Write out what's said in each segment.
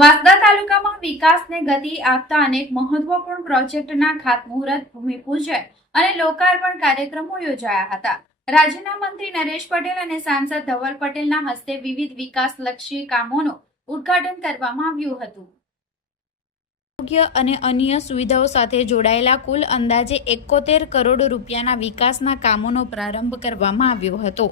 વાંસદા તાલુકામાં વિકાસને ગતિ આપતા અનેક મહત્વપૂર્ણ પ્રોજેક્ટના ખાતમુહૂર્ત, ભૂમિપૂજન અને લોકાર્પણ કાર્યક્રમો યોજાયા હતા. રાજ્યના મંત્રી નરેશ પટેલ અને સાંસદ ધવલ પટેલના હસ્તે વિવિધ વિકાસલક્ષી કામોનું ઉદ્ઘાટન કરવામાં આવ્યું હતું. આરોગ્ય અને અન્ય સુવિધાઓ સાથે જોડાયેલા કુલ અંદાજે 71 કરોડ રૂપિયાના વિકાસના કામોનો પ્રારંભ કરવામાં આવ્યો હતો.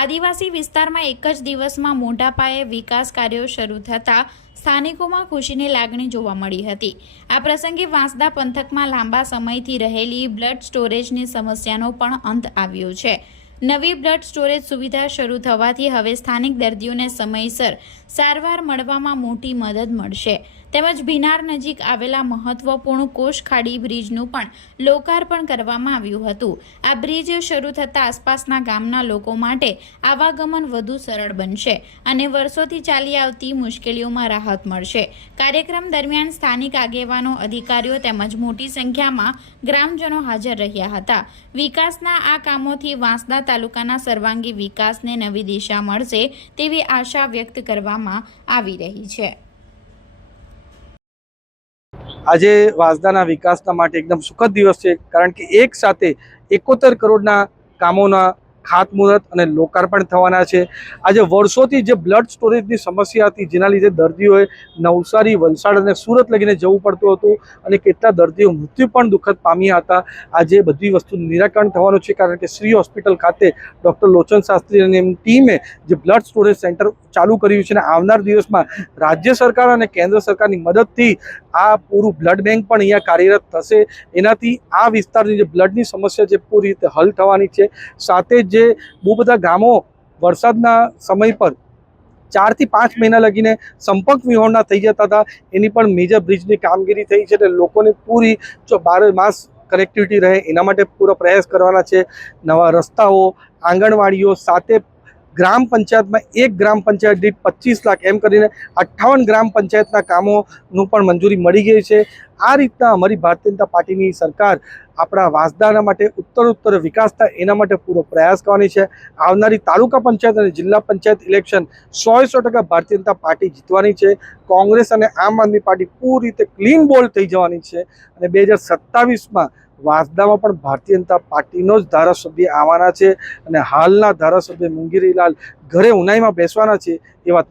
આદિવાસી વિસ્તારમાં એક જ દિવસમાં મોટા પાયે વિકાસ કાર્યો શરૂ થતાં સ્થાનિકોમાં ખુશીની લાગણી જોવા મળી હતી. આ પ્રસંગે વાંસદા પંથકમાં લાંબા સમયથી રહેલી બ્લડ સ્ટોરેજની સમસ્યાનો પણ અંત આવ્યો છે. નવી બ્લડ સ્ટોરેજ સુવિધા શરૂ થવાથી હવે સ્થાનિક દર્દીઓને સમયસર સારવાર મળવામાં મોટી મદદ મળશે. તેમજ ભીનાર નજીક આવેલા મહત્વપૂર્ણ કોષ ખાડી બ્રિજનું પણ લોકાર્પણ કરવામાં આવ્યું હતું. આ બ્રિજ શરૂ થતાં આસપાસના ગામના લોકો માટે આવાગમન વધુ સરળ બનશે અને વર્ષોથી ચાલી આવતી મુશ્કેલીઓમાં રાહત મળશે. કાર્યક્રમ દરમિયાન સ્થાનિક આગેવાનો, અધિકારીઓ તેમજ મોટી સંખ્યામાં ગ્રામજનો હાજર રહ્યા હતા. વિકાસના આ કામોથી વાંસદા તાલુકાના સર્વાંગી વિકાસને નવી દિશા મળશે તેવી આશા વ્યક્ત કરવામાં આવી રહી છે. આજે વાંસદાના વિકાસના માટે એકદમ સુખદ દિવસ છે, કારણ કે એક સાથે 71 કરોડના કામોના ખાતમુહૂર્ત અને લોકાર્પણ થવાના છે. આજે વર્ષોથી જે બ્લડ સ્ટોરેજની સમસ્યા હતી, જેના લીધે દર્દીઓએ નવસારી, વલસાડ અને સુરત લગીને જવું પડતું હતું અને કેટલા દર્દીઓ મૃત્યુ પણ દુઃખદ પામ્યા હતા. આજે બધી વસ્તુનું નિરાકરણ થવાનું છે, કારણ કે શ્રી હોસ્પિટલ ખાતે ડૉક્ટર લોચન શાસ્ત્રી અને એમની ટીમે જે બ્લડ સ્ટોરેજ સેન્ટર ચાલુ કર્યું છે અને આવનાર દિવસમાં રાજ્ય સરકાર અને કેન્દ્ર સરકારની મદદથી આ પૂરું બ્લડ બેંક પણ અહીંયા કાર્યરત થશે. એનાથી આ વિસ્તારની જે બ્લડની સમસ્યા છે પૂરી રીતે હલ થવાની છે. સાથે જે બહુ બધા ગામો વરસાદના સમય પર 4 થી 5 મહિના લગીને સંપર્ક વિહોણા થઈ જતા હતા, એની પણ મેજર બ્રિજની કામગીરી થઈ છે. એટલે લોકોને પૂરી 12 માસ કનેક્ટિવિટી રહે એના માટે પૂરો પ્રયાસ કરવાના છે. નવા રસ્તાઓ, આંગણવાડીઓ, સાથે ગ્રામ પંચાયતમાં એક ગ્રામ પંચાયત દીઠ 25 લાખ એમ કરીને 58 ગ્રામ પંચાયતના કામોનું પણ મંજૂરી મળી ગઈ છે. આ રીતના અમારી ભારતીય જનતા પાર્ટીની સરકાર આપણા વાંસદાના માટે ઉત્તરોત્તર વિકાસ થાય એના માટે પૂરો પ્રયાસ કરવાની છે. આવનારી તાલુકા પંચાયત અને જિલ્લા પંચાયત ઇલેક્શન 100% ભારતીય જનતા પાર્ટી જીતવાની છે. કોંગ્રેસ અને આમ આદમી પાર્ટી પૂરી રીતે ક્લીન બોલ્ડ થઈ જવાની છે અને 2027માં વાંસદામાં પણ ભારતીય જનતા પાર્ટીનો જ ધારાસભ્ય આવવાના છે અને હાલના ધારાસભ્ય મુંગીરીલાલ ઘરે ઉનાઈમાં બેસવાના છે એ વાત